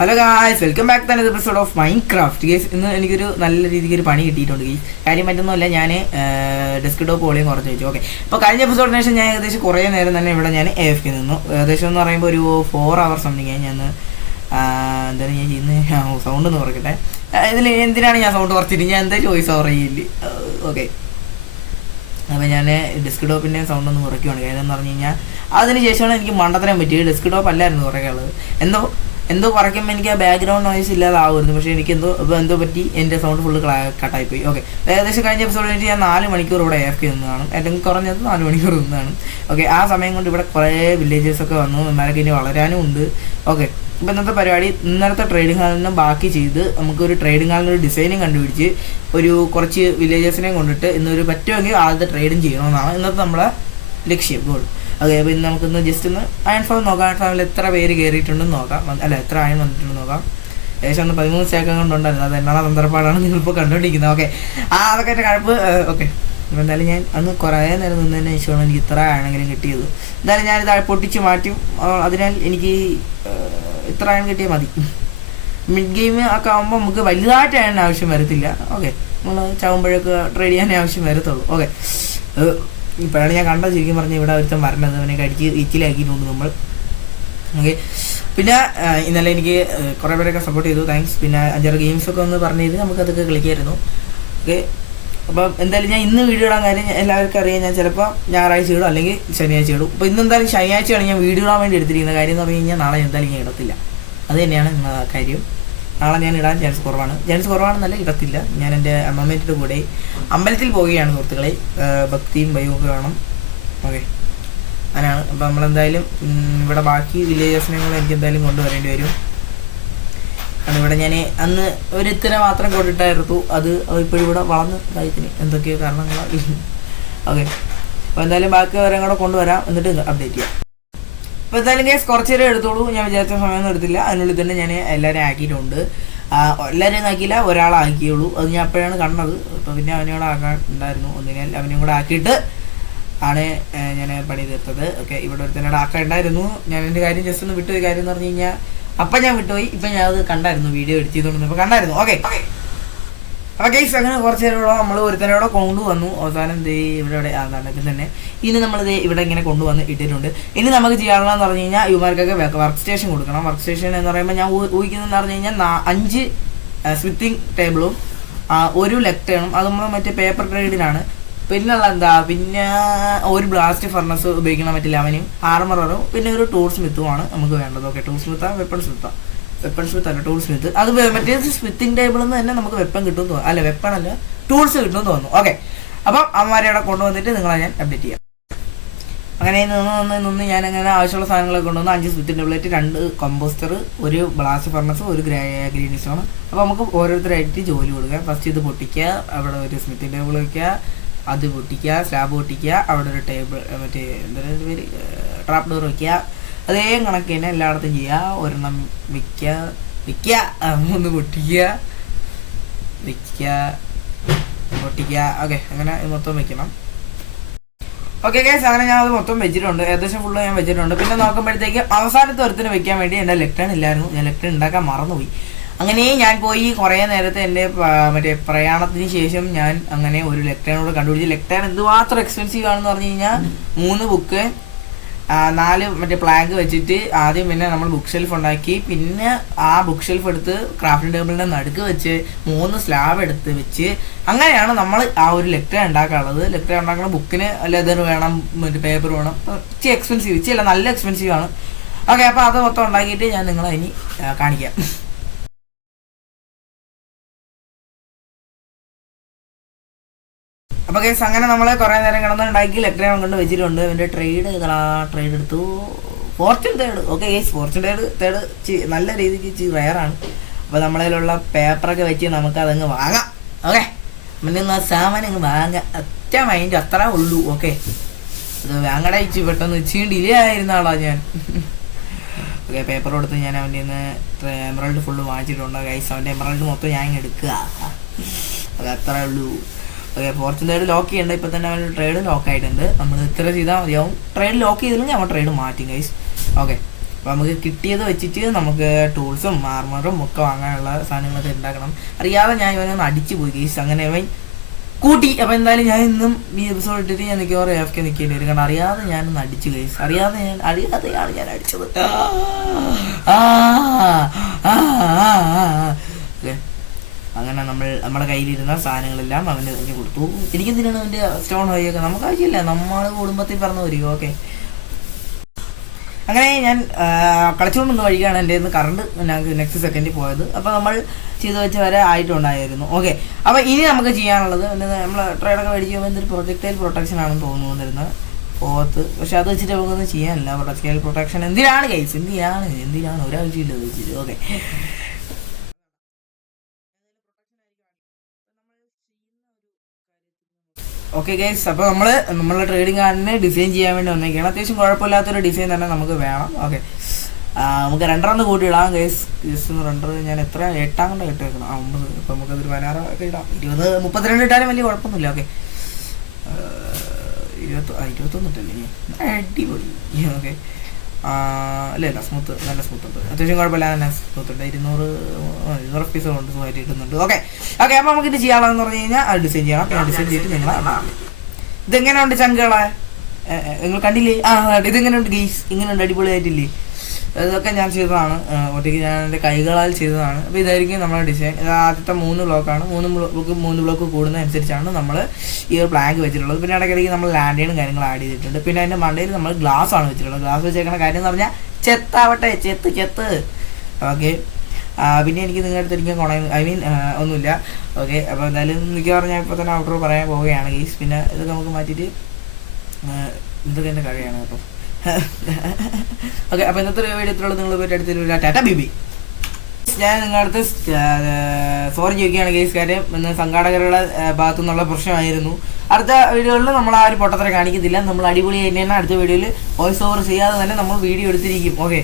Hello guys, welcome back to another episode of Minecraft. Guys, ഇന്ന് എനിക്കൊരു നല്ല രീതിക്ക് ഒരു പണി കിട്ടിയിട്ടുണ്ട്. ഗൈസ്, കാര്യം മറ്റൊന്നുമല്ല, ഞാൻ ഡെസ്ക്ടോപ്പ് വോളിയം കുറച്ച് വെച്ചു. ഓക്കെ, അപ്പോൾ കഴിഞ്ഞ എപ്പിസോഡിന് ശേഷം ഞാൻ ഏകദേശം കുറേ നേരം തന്നെ ഇവിടെ ഞാൻ AFK നിന്നു. ഏകദേശം എന്ന് പറയുമ്പോൾ ഒരു 4 hours സംതിങ് ഞാൻ എന്താണ് ഞാൻ ചെയ്യുന്നത്, സൗണ്ട് ഒന്ന് കുറയ്ക്കട്ടെ. ഇതിൽ എന്തിനാണ് ഞാൻ സൗണ്ട് കുറച്ചിട്ട് ഞാൻ എന്തായാലും വോയിസ് ഓവർ ചെയ്യില്ല. ഓക്കെ, അപ്പോൾ ഞാൻ ഡെസ്ക്ടോപ്പിൻ്റെ സൗണ്ട് ഒന്ന് കുറയ്ക്കുകയാണ്. കാര്യം എന്ന് പറഞ്ഞു കഴിഞ്ഞാൽ അതിന് ശേഷമാണ് എനിക്ക് മണ്ടത്തരം പറ്റിയത്. ഡെസ്ക്ടോപ്പ് അല്ലായിരുന്നു കുറയ്ക്കാനുള്ളത്. എന്തോ കുറയ്ക്കുമ്പോൾ എനിക്ക് ആ ബാക്ക്ഗ്രൗണ്ട് നോയ്സ് ഇല്ലാതാവുമായിരുന്നു. പക്ഷേ എനിക്ക് എന്തോ പറ്റി എൻ്റെ സൗണ്ട് ഫുള്ള് കട്ടായിപ്പോയി. ഓക്കെ, ഏകദേശം കഴിഞ്ഞ എപ്പിസോഡിൽ വെച്ച് ഞാൻ 4 മണിക്കൂർ ഇവിടെ AFK നിന്നതാണ്. ഏറ്റവും കുറഞ്ഞത് 4 മണിക്കൂർ നിന്നതാണ്. ഓക്കെ, ആ സമയം കൊണ്ട് ഇവിടെ കുറേ വില്ലേജസൊക്കെ വന്നു. എന്നാലൊക്കെ ഇനി വളരാനും ഉണ്ട്. ഓക്കെ, ഇപ്പോൾ ഇന്നത്തെ പരിപാടി ഇന്നലത്തെ ട്രേഡിംഗ് ഹാളിൽ നിന്ന് ബാക്കി ചെയ്ത് നമുക്കൊരു ട്രേഡിംഗ് ഹാളിന് ഒരു ഡിസൈനും കണ്ടുപിടിച്ച് ഒരു കുറച്ച് വില്ലേജസിനെ കൊണ്ടിട്ട് ഇന്നൊരു പറ്റുമെങ്കിൽ ആദ്യത്തെ ട്രേഡിങ് ചെയ്യണമെന്നാണ് ഇന്നത്തെ നമ്മളെ ലക്ഷ്യം, ഗോൾ. ഓക്കെ, അപ്പോൾ ഇന്ന് നമുക്കിന്ന് ജസ്റ്റ് ഒന്ന് അയൺ ഫാം നോക്കാം. അയൺ ഫാമിൽ എത്ര പേര് കയറിയിട്ടുണ്ടെന്ന് നോക്കാം. അല്ല, എത്ര അയൺ വന്നിട്ടുണ്ടെന്ന് നോക്കാം. ഏകദേശം ഒന്ന് 13 സെക്കൻഡ് കൊണ്ടുണ്ടായിരുന്നു. അത് എന്നാണ് തന്ത്രപ്പാടാണ് നിങ്ങളിപ്പോൾ കണ്ടുകൊണ്ടിരിക്കുന്നത്. ഓക്കെ, അതൊക്കെ എൻ്റെ കഴപ്പ്. ഓക്കെ, അപ്പോൾ എന്തായാലും ഞാൻ അന്ന് കുറേ നേരം നിന്നതിന് ശേഷമാണ് എനിക്ക് ഇത്ര ആണെങ്കിലും കിട്ടിയത്. എന്തായാലും ഞാനിത് പൊട്ടിച്ച് മാറ്റും. അതിനാൽ എനിക്ക് ഇത്ര അയൺ കിട്ടിയാൽ മതി. മിഡ് ഗെയിം ഒക്കെ ആകുമ്പോൾ നമുക്ക് വലുതായിട്ട് അയൺ ആവശ്യം വരത്തില്ല. ഓക്കെ, നമ്മൾ ചാവുമ്പോഴൊക്കെ ട്രേഡ് ചെയ്യാനേ ആവശ്യം വരത്തുള്ളൂ. ഓക്കെ, ഇപ്പോഴാണ് ഞാൻ കണ്ടത് ശരിക്കും പറഞ്ഞാൽ ഇവിടെ ഒരുത്തം വരണത്. അവനെ കടിച്ച് ഇച്ചിലാക്കിയിട്ടുണ്ട് നമ്മൾ. ഓക്കെ, പിന്നെ ഇന്നലെ എനിക്ക് കുറേ പേരൊക്കെ സപ്പോർട്ട് ചെയ്തു, താങ്ക്സ്. പിന്നെ 5-6 ഗെയിംസൊക്കെ ഒന്ന് പറഞ്ഞു ചെയ്ത് നമുക്കതൊക്കെ കളിക്കായിരുന്നു. ഓക്കെ, അപ്പം എന്തായാലും ഞാൻ ഇന്ന് വീഡിയോ ഇടാൻ കാര്യം എല്ലാവർക്കും അറിയാം. ഞാൻ ചിലപ്പോൾ ഞായറാഴ്ച ഇടും, അല്ലെങ്കിൽ ശനിയാഴ്ച ഇടും. അപ്പോൾ ഇന്നെന്തായാലും ശനിയാഴ്ചയാണ് ഞാൻ വീഡിയോ ഇടാൻ വേണ്ടി എടുത്തിരിക്കുന്ന. കാര്യം എന്ന് പറഞ്ഞു കഴിഞ്ഞാൽ നാളെ എന്തായാലും ഞാൻ ഇടത്തില്ല. അത് തന്നെയാണ് കാര്യം. നാളെ ഞാൻ ഇടാൻ ചാൻസ് കുറവാണെന്നല്ല, ഇടത്തില്ല. ഞാൻ എൻ്റെ അമ്മമ്മേൻ്റെ കൂടെ അമ്പലത്തിൽ പോവുകയാണ് സുഹൃത്തുക്കളെ. ഭക്തിയും ഭയവും ഒക്കെ വേണം. ഓക്കെ, അങ്ങനെയാണ്. അപ്പോൾ നമ്മളെന്തായാലും ഇവിടെ ബാക്കി വില്ലേജസിനെ കൂടെ എനിക്ക് എന്തായാലും കൊണ്ടുവരേണ്ടി വരും. കാരണം ഇവിടെ ഞാൻ അന്ന് ഒരിത്തിനെ മാത്രം കൊണ്ടിട്ടായിരുന്നു. അത് ഇപ്പോഴും ഇവിടെ വളർന്ന് കാര്യത്തിന് എന്തൊക്കെയോ കാരണങ്ങളാണ്. ഓക്കെ, അപ്പോൾ എന്തായാലും ബാക്കി വരെ കൂടെ കൊണ്ടുവരാം, എന്നിട്ട് അപ്ഡേറ്റ് ചെയ്യാം. അപ്പോൾ എന്തായാലും കേസ് കുറച്ച് നേരം എടുത്തോളൂ. ഞാൻ വിചാരിച്ച സമയമൊന്നും എടുത്തില്ല. അതിനുള്ളിൽ തന്നെ ഞാൻ എല്ലാവരും ആക്കിയിട്ടുണ്ട്. എല്ലാവരെയും ആക്കിയില്ല, ഒരാളാക്കിയുള്ളൂ. അത് ഞാൻ അപ്പോഴാണ് കണ്ടത്. അപ്പോൾ പിന്നെ അവനോട് ആക്കാൻ ഉണ്ടായിരുന്നു. ഒന്നിനാൽ അവനെയും കൂടെ ആക്കിയിട്ട് ആണ് ഞാൻ പണി തീർത്തത്. ഓക്കെ, ഇവിടെ ഒരുത്തനോട് ആക്കാൻ ഉണ്ടായിരുന്നു. ഞാൻ എൻ്റെ കാര്യം ജസ്റ്റ് ഒന്ന് വിട്ടുപോയി. കാര്യം എന്ന് പറഞ്ഞു കഴിഞ്ഞാൽ അപ്പം ഞാൻ വിട്ടുപോയി. ഇപ്പം ഞാൻ അത് കണ്ടായിരുന്നു, വീഡിയോ എഡിറ്റ് ചെയ്തുകൊണ്ടിരുന്നപ്പോൾ കണ്ടായിരുന്നു. ഓക്കെ, അപ്പോൾ ഗൈസ് അങ്ങനെ കുറച്ച് നേരമോടെ നമ്മൾ ഒരുത്തനോടെ കൊണ്ടുവന്നു. അവസാനം ഇവിടെ നടക്കും തന്നെ. ഇനി നമ്മളിത് ഇവിടെ ഇങ്ങനെ കൊണ്ടുവന്ന് ഇട്ടിട്ടുണ്ട്. ഇനി നമുക്ക് ചെയ്യാനുള്ളതെന്ന് പറഞ്ഞു കഴിഞ്ഞാൽ ഇവന്മാർക്കൊക്കെ വർക്ക് സ്റ്റേഷൻ കൊടുക്കണം. വർക്ക് സ്റ്റേഷൻ എന്ന് പറയുമ്പോൾ ഞാൻ ഊഹിക്കുന്നതെന്ന് പറഞ്ഞു കഴിഞ്ഞാൽ 5 സ്മിത്തിങ് ടേബിളും 1 ലെക്ടേണും. അത് നമ്മൾ മറ്റേ പേപ്പർ ട്രേഡിനാണ്. പിന്നെയുള്ള പിന്നെ ഒരു ബ്ലാസ്റ്റ് ഫർണസ് ഉപയോഗിക്കണം, മറ്റില്ല അവനും ആർമറും പിന്നെ ഒരു ടൂൾ സ്മിത്തുമാണ് നമുക്ക് വേണ്ടത്. ഓക്കെ, ടൂൾ സ്മിത്താ വെപ്പൺ സ്മിത്ത് അല്ല, ടൂൾ സ്മിത്ത്. അത് മറ്റേ സ്മിത്തിങ് ടേബിളിൽ നിന്ന് തന്നെ നമുക്ക് വെപ്പൺ കിട്ടുമെന്ന് തോന്നുന്നു. അല്ല, വെപ്പൺ അല്ല, ടൂൾസ് കിട്ടുമെന്ന് തോന്നുന്നു. ഓക്കെ, അപ്പം അമ്മമാരെ അവിടെ കൊണ്ടുവന്നിട്ട് നിങ്ങളെ ഞാൻ അപ്ഡേറ്റ് ചെയ്യാം. അങ്ങനെ നിന്ന് ഞാൻ അങ്ങനെ ആവശ്യമുള്ള സാധനങ്ങളൊക്കെ കൊണ്ടുവന്ന് 5 സ്മിത്തിങ് ടേബിളായിട്ട് 2 composter, 1 blast furnace, 1 green stone. അപ്പോൾ നമുക്ക് ഓരോരുത്തരായിട്ട് ജോലി കൊടുക്കാം. ഫസ്റ്റ് ഇത് പൊട്ടിക്കുക, അവിടെ ഒരു സ്മിത്തിങ് ടേബിൾ വയ്ക്കുക, അത് പൊട്ടിക്കുക, സ്ലാബ് പൊട്ടിക്കുക, അവിടെ ഒരു ടേബിൾ മറ്റേ എന്തായാലും പേര് ട്രാപ്പ് ഡോർ വയ്ക്കുക. അതേ കണക്ക് തന്നെ എല്ലായിടത്തും ചെയ്യുക. ഒരെണ്ണം വിൽക്കുക, ഒന്ന് പൊട്ടിക്കുക, പൊട്ടിക്കുക. ഓക്കെ, അങ്ങനെ മൊത്തം വെക്കണം. ഓക്കെ ഗൈസ്, അങ്ങനെ ഞാൻ അത് മൊത്തം വെച്ചിട്ടുണ്ട്. ഏകദേശം ഫുള്ള് ഞാൻ വെച്ചിട്ടുണ്ട്. പിന്നെ നോക്കുമ്പോഴത്തേക്ക് അവസാനത്തെ ഒരുത്തിന് വെക്കാൻ വേണ്ടി എൻ്റെ ലെക്ടേൺ ഇല്ലായിരുന്നു. ഞാൻ ലെക്ടേൺ ഉണ്ടാക്കാൻ മറന്നുപോയി. അങ്ങനെ ഞാൻ പോയി കുറേ നേരത്തെ എൻ്റെ മറ്റേ പ്രയാണത്തിന് ശേഷം ഞാൻ അങ്ങനെ ഒരു ലെക്ടേണോട് കണ്ടുപിടിച്ച്. ലെക്ടേൺ എന്തുമാത്രം എക്സ്പെൻസീവ് ആണെന്ന് പറഞ്ഞു കഴിഞ്ഞാൽ 3 ബുക്ക്, 4 മറ്റേ പ്ലാങ്ക് വെച്ചിട്ട് ആദ്യം പിന്നെ നമ്മൾ ബുക്ക് ഷെൽഫ് ഉണ്ടാക്കി. പിന്നെ ആ ബുക്ക് ഷെൽഫ് എടുത്ത് ക്രാഫ്റ്റിംഗ് ടേബിളിൻ്റെ നടുക്ക് വെച്ച് 3 സ്ലാബ് എടുത്ത് വെച്ച് അങ്ങനെയാണ് നമ്മൾ ആ ഒരു ലെക്ടർ ഉണ്ടാക്കാനുള്ളത്. ലെക്ടർ ഉണ്ടാക്കുന്ന ബുക്കിന് ലെതർ വേണം, മറ്റേ പേപ്പർ വേണം. ഇച്ചിരി എക്സ്പെൻസീവ്, ഇച്ചിരി നല്ല എക്സ്പെൻസീവ് ആണ്. ഓക്കെ, അപ്പോൾ അത് മൊത്തം ഉണ്ടാക്കിയിട്ട് ഞാൻ നിങ്ങളെ ഇനി കാണിക്കാം. അപ്പോൾ കേസ് അങ്ങനെ നമ്മൾ കുറേ നേരം കിടന്നുണ്ടാക്കി ലെക്ടർ കൊണ്ട് വെച്ചിട്ടുണ്ട്. അവൻ്റെ ട്രേഡ് എടുത്തു, Fortune third. Okay guys, Fortune third നല്ല രീതിക്ക് റയറാണ്. അപ്പോൾ നമ്മളതിലുള്ള പേപ്പറൊക്കെ വെച്ച് നമുക്കതങ്ങ് വാങ്ങാം. ഓക്കെ, പിന്നെ സാമാനം അങ്ങ് വാങ്ങാം. മൈൻഡ് അത്ര ഉള്ളൂ. ഓക്കെ, അത് വാങ്ങട ഇച്ച് പെട്ടെന്ന് ഇച്ചിരി ഡിലേ ആയിരുന്ന ആളാണ് ഞാൻ. ഓക്കെ, പേപ്പർ കൊടുത്ത് ഞാൻ അവൻ്റെ നിന്ന് എമറൾഡ് ഫുള്ള് വാങ്ങിച്ചിട്ടുണ്ട് ഗൈസ്. അവൻ്റെ എമറൾഡ് മൊത്തം ഞാൻ എടുക്കുക. അത് അത്രേ ഉള്ളൂ. ഓക്കെ, ഫോർച്യൂൺ തേർഡ് ലോക്ക് ചെയ്യേണ്ട. ഇപ്പോൾ തന്നെ അവൻ ട്രേഡ് ലോക്ക് ആയിട്ടുണ്ട്. നമ്മൾ ഇത്ര ചെയ്താൽ മതിയാവും. ട്രേഡ് ലോക്ക് ചെയ്തില്ലെങ്കിൽ അവൻ ട്രേഡ് മാറ്റും ഗൈസ്. ഓക്കെ, അപ്പോൾ നമുക്ക് കിട്ടിയത് വെച്ചിട്ട് നമുക്ക് ടൂൾസും ആർമറും ഒക്കെ വാങ്ങാനുള്ള സാധനങ്ങളൊക്കെ ഉണ്ടാക്കണം. അറിയാതെ ഞാൻ ഇവനൊന്ന് അടിച്ചു പോയി ഗൈസ്. അങ്ങനെ അവൻ കൂട്ടി. അപ്പോൾ എന്തായാലും ഞാൻ ഇന്നും ഈ എപ്പിസോഡ് ഇട്ടിട്ട് ഞാൻ മിക്കവാറും AFK നിൽക്കേണ്ടി വരും. കാരണം അറിയാതെ ഞാനൊന്ന് അടിച്ചു ഗൈസ്. അറിയാതെയാണ് ഞാൻ അടിച്ചത്. ഓക്കെ, അങ്ങനെ നമ്മുടെ കയ്യിലിരുന്ന സാധനങ്ങളെല്ലാം അവന് എറിഞ്ഞു കൊടുത്തു. എനിക്കെന്തിനാണ് അവൻ്റെ സ്റ്റോൺ വഴിയൊക്കെ? നമുക്ക് ആവശ്യമില്ല, നമ്മൾ കുടുംബത്തിൽ പറഞ്ഞു വരിക. ഓക്കെ, അങ്ങനെ ഞാൻ കളിച്ചുകൊണ്ടൊന്ന് വഴിക്കാണ് എൻ്റെ നിന്ന് കറണ്ട് ഞങ്ങൾക്ക് നെക്സ്റ്റ് സെക്കൻഡിൽ പോയത്. അപ്പോൾ നമ്മൾ ചെയ്ത് വെച്ച് വരെ ആയിട്ടുണ്ടായിരുന്നു. ഓക്കെ, അപ്പോൾ ഇനി നമുക്ക് ചെയ്യാനുള്ളത് നമ്മൾ ട്രേഡൊക്കെ മേടിച്ച് പോകുമ്പോൾ എന്തൊരു പ്രൊജക്ടൈൽ പ്രൊട്ടക്ഷൻ ആണെന്ന് തോന്നുന്നിരുന്നത് പോകത്ത്. പക്ഷെ അത് വെച്ചിട്ട് നമുക്കൊന്നും ചെയ്യാനില്ല. പ്രൊജക്ടൈൽ പ്രൊട്ടക്ഷൻ എന്തിനാണ് ഗൈസ്? എന്തിനാണ് ഒരാഴ്ചയില്ല വെച്ചിട്ട്. ഓക്കെ, ഓക്കെ ഗൈസ്, അപ്പോൾ നമ്മളെ ട്രേഡിംഗ് കാർഡിനെ ഡിസൈൻ ചെയ്യാൻ വേണ്ടി വന്നേക്കാണ്. അത്യാവശ്യം കുഴപ്പമില്ലാത്തൊരു ഡിസൈൻ തന്നെ നമുക്ക് വേണം. ഓക്കെ, നമുക്ക് 2 റൗണ്ട് കൂട്ടി ഇടാം ഗൈസ്. ജസ്റ്റ് 2 ഞാൻ എത്ര 8 കൊണ്ട് ഇട്ട് വെക്കണം. 9. അപ്പോൾ നമുക്കതൊരു 16 ഒക്കെ ഇടാം. 20 32 ഇട്ടാലും വലിയ കുഴപ്പമൊന്നുമില്ല. ഓക്കെ, 21 ഇട്ടല്ലേ? അടിപൊളി. ഓക്കെ, അല്ല സ്മൂത്ത്, നല്ല സ്മൂത്ത് ഉണ്ട്. അത്യാവശ്യം കുഴപ്പമില്ല, നല്ല സ്മൂത്ത് ഉണ്ട്. 200 പീസ് കൊണ്ട് സുഖമായിട്ട് കിട്ടുന്നുണ്ട്. ഓക്കെ, അപ്പോൾ നമുക്കിത് ചെയ്യാനുള്ളതെന്ന് പറഞ്ഞു കഴിഞ്ഞാൽ അത് ഡിസൈൻ ചെയ്യണം. ഞാൻ ഡിസൈൻ ചെയ്തിട്ട് നിങ്ങൾ ഇതെങ്ങനെയുണ്ട് ചങ്കുകളെ? നിങ്ങൾ കണ്ടില്ലേ? ഇതെങ്ങനെയുണ്ട് ഗെയ്സ്? ഇങ്ങനെയുണ്ട്, അടിപൊളിയായിട്ടില്ലേ? ഇതൊക്കെ ഞാൻ ചെയ്തതാണ്. ഒറ്റയ്ക്ക് ഞാൻ എൻ്റെ കൈകളാൽ ചെയ്തതാണ്. അപ്പോൾ ഇതായിരിക്കും നമ്മുടെ ഡിസൈൻ. ഇത് ആദ്യത്തെ 3 ബ്ലോക്കാണ്. 3 ബ്ലോക്ക് കൂടുന്നതനുസരിച്ചാണ് നമ്മൾ ഈ ഒരു പ്ലാങ്ക് വെച്ചിട്ടുള്ളത്. പിന്നെ ഇടയ്ക്കിടയ്ക്ക് നമ്മൾ ലാൻഡേണും കാര്യങ്ങൾ ആഡ് ചെയ്തിട്ടുണ്ട്. പിന്നെ അതിൻ്റെ മണ്ടയിൽ നമ്മൾ ഗ്ലാസ് ആണ് വെച്ചിട്ടുള്ളത്. ഗ്ലാസ് വെച്ചേക്കുന്ന കാര്യം എന്ന് പറഞ്ഞാൽ ചെത്താവട്ടെ, ചെത്ത്. ഓക്കെ, പിന്നെ എനിക്ക് നിങ്ങളുടെ അടുത്ത് എനിക്ക് ഒന്നുമില്ല. ഓക്കെ, അപ്പോൾ എന്തായാലും എനിക്ക് പറഞ്ഞാൽ ഇപ്പോൾ തന്നെ ഔട്ടർ പറയാൻ പോവുകയാണ് ഗെയ്സ്. പിന്നെ ഇതൊക്കെ നമുക്ക് മാറ്റിയിട്ട് ഇതൊക്കെ എൻ്റെ കഴിയാണ് കേട്ടോ. ഓക്കെ, അപ്പോൾ ഇന്നത്തെ വീഡിയോ ഇത്രയുള്ളൂ. നിങ്ങൾ പോയിട്ട് അടുത്തൊരു ടാറ്റ ബിബി. ഞാൻ നിങ്ങളുടെ അടുത്ത് സോറി ചോദിക്കുകയാണ് ഗെയ്സ്. കാര്യം ഇന്ന് സംഘാടകരുടെ ഭാഗത്തു നിന്നുള്ള പ്രശ്നമായിരുന്നു. അടുത്ത വീഡിയോകളിൽ നമ്മൾ ആ ഒരു പൊട്ടത്തരം കാണിക്കത്തില്ല. നമ്മൾ അടിപൊളിയായിട്ട് തന്നെ അടുത്ത വീഡിയോയിൽ വോയിസ് ഓവർ ചെയ്യാതെ തന്നെ നമ്മൾ വീഡിയോ എടുത്തിരിക്കും. ഓക്കെ.